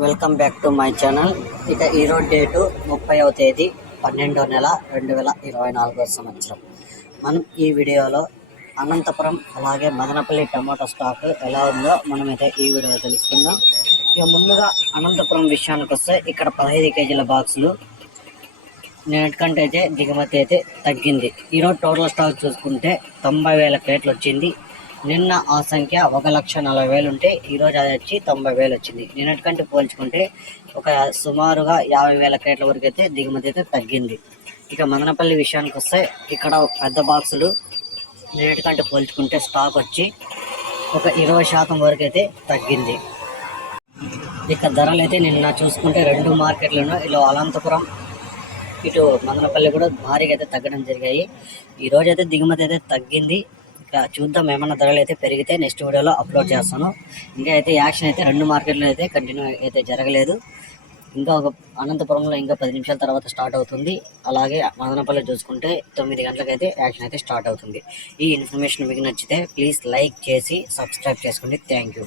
Welcome back to my channel. ఇక ఈరోజు date ముప్పైవ తేదీ పన్నెండో నెల రెండు వేల ఇరవై నాలుగో సంవత్సరం. మనం ఈ వీడియోలో అనంతపురం అలాగే మదనపల్లి టమాటో స్టాక్ ఎలా ఉందో మనమైతే ఈ వీడియోలో తెలుసుకుందాం. ఇక ముందుగా అనంతపురం విషయానికి వస్తే ఇక్కడ పదహైదు కేజీల బాక్సులు నేటికంటే అయితే దిగుమతి అయితే తగ్గింది. ఈరోజు టోటల్ స్టాక్ చూసుకుంటే తొంభై వేల ప్లేట్లు వచ్చింది. నిన్న ఆ సంఖ్య ఒక లక్ష నలభై వేలు ఉంటే ఈరోజు అది వచ్చి తొంభై వేలు వచ్చింది. నిన్నటికంటే పోల్చుకుంటే ఒక సుమారుగా యాభై వేల కేట్ల వరకు అయితే దిగుమతి అయితే తగ్గింది. ఇక మదనపల్లి విషయానికి వస్తే ఇక్కడ పెద్ద బాక్సులు నిన్నటికంటే పోల్చుకుంటే స్టాక్ వచ్చి ఒక ఇరవై శాతం వరకు అయితే తగ్గింది. ఇక ధరలు అయితే నిన్న చూసుకుంటే రెండు మార్కెట్లను ఇలా అనంతపురం ఇటు మదనపల్లి కూడా భారీగా అయితే తగ్గడం జరిగాయి. ఈరోజు అయితే దిగుమతి అయితే తగ్గింది. చూద్దాం ఏమన్నా ధరలు అయితే పెరిగితే నెక్స్ట్ వీడియోలో అప్లోడ్ చేస్తాను. ఇంకా అయితే యాక్షన్ అయితే రెండు మార్కెట్లో అయితే కంటిన్యూ అయితే జరగలేదు. ఇంకా ఒక అనంతపురంలో ఇంకా పది నిమిషాల తర్వాత స్టార్ట్ అవుతుంది. అలాగే మదనపల్లి చూసుకుంటే తొమ్మిది గంటలకైతే యాక్షన్ అయితే స్టార్ట్ అవుతుంది. ఈ ఇన్ఫర్మేషన్ మీకు నచ్చితే ప్లీజ్ లైక్ చేసి సబ్స్క్రైబ్ చేసుకోండి. Thank you